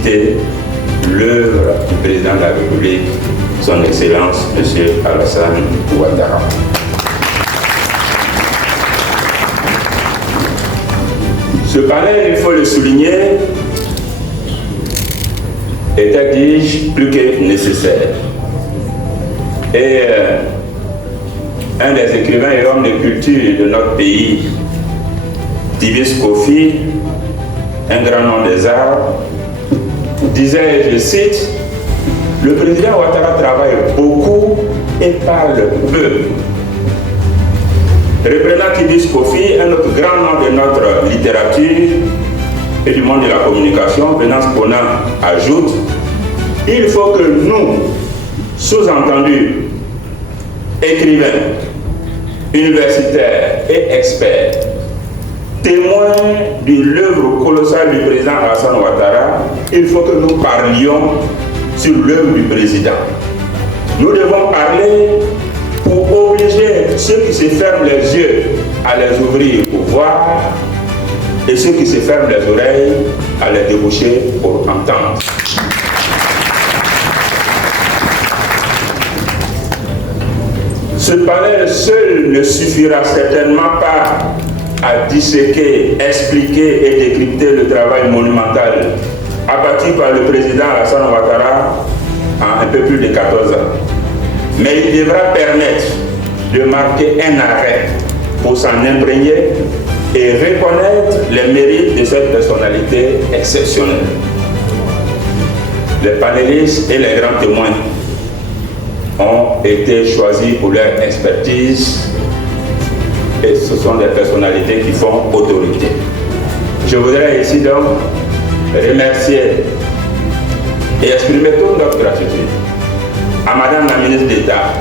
citer l'œuvre du président de la République, son Excellence, M. Alassane Ouattara. Ce panel, il faut le souligner, était, dis-je, plus que nécessaire. Et un des écrivains et hommes de culture de notre pays, Tibis Kofi, un grand nom des arts, disait, je cite, « Le président Ouattara travaille beaucoup et parle peu ». Reprenant Tibis Kofi, un autre grand nom de notre littérature et du monde de la communication, Venance Kona, ajoute « Il faut que nous, sous-entendus, écrivains, universitaires et experts, témoins de l'œuvre colossale du président Alassane Ouattara, il faut que nous parlions sur l'œuvre du président. Nous devons parler pour obliger ceux qui se ferment les yeux à les ouvrir pour voir et ceux qui se ferment les oreilles à les déboucher pour entendre. Ce panel seul ne suffira certainement pas à disséquer, expliquer et décrypter le travail monumental abattu par le président Alassane Ouattara en un peu plus de 14 ans. Mais il devra permettre de marquer un arrêt pour s'en imprégner et reconnaître les mérites de cette personnalité exceptionnelle. Les panélistes et les grands témoins ont été choisis pour leur expertise et ce sont des personnalités qui font autorité. Je voudrais ici donc remercier et exprimer toute notre gratitude à Madame la ministre d'État,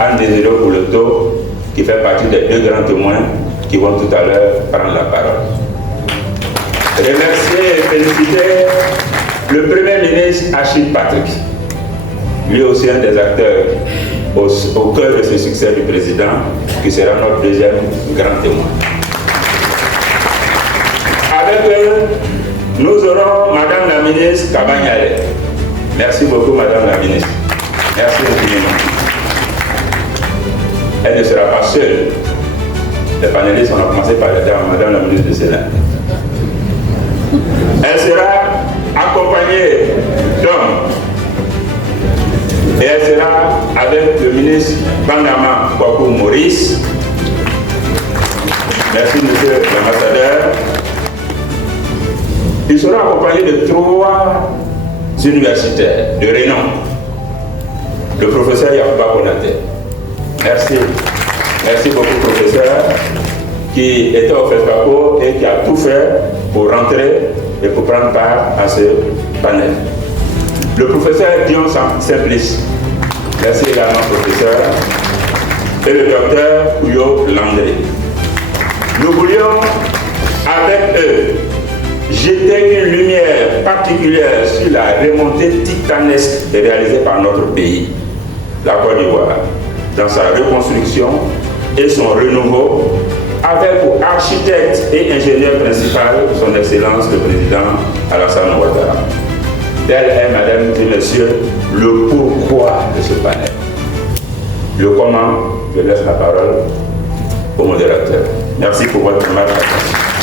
Anne Désiré Kouleto, qui fait partie des deux grands témoins qui vont tout à l'heure prendre la parole. Remercier et féliciter le Premier ministre Achille Patrick, lui aussi un des acteurs au cœur de ce succès du président, qui sera notre deuxième grand témoin. Avec eux, nous aurons Madame la ministre Kabanyale. Merci beaucoup Madame la ministre. Merci infiniment. Elle ne sera pas seule. Les panélistes, on a commencé par les dames, Madame la ministre du Sénat. Elle sera accompagnée d'hommes. Et elle sera avec le ministre Bangama Kwaku Maurice. Merci monsieur l'ambassadeur. Il sera accompagné de 3 universitaires de renom. Le professeur Yacouba Konaté. Merci. Merci beaucoup professeur qui était au FESPACO et qui a tout fait pour rentrer et pour prendre part à ce panel. Le professeur Dion Simplice. Merci également professeur. Et le docteur Kouyo Landré. Nous voulions avec eux jeter une lumière particulière sur la remontée titanesque réalisée par notre pays, la Côte d'Ivoire, dans sa reconstruction et son renouveau, avec pour architecte et ingénieur principal son Excellence le président Alassane Ouattara. Tel est, mesdames et messieurs, le pourquoi de ce panel. Le comment, je laisse la parole au modérateur. Merci pour votre attention.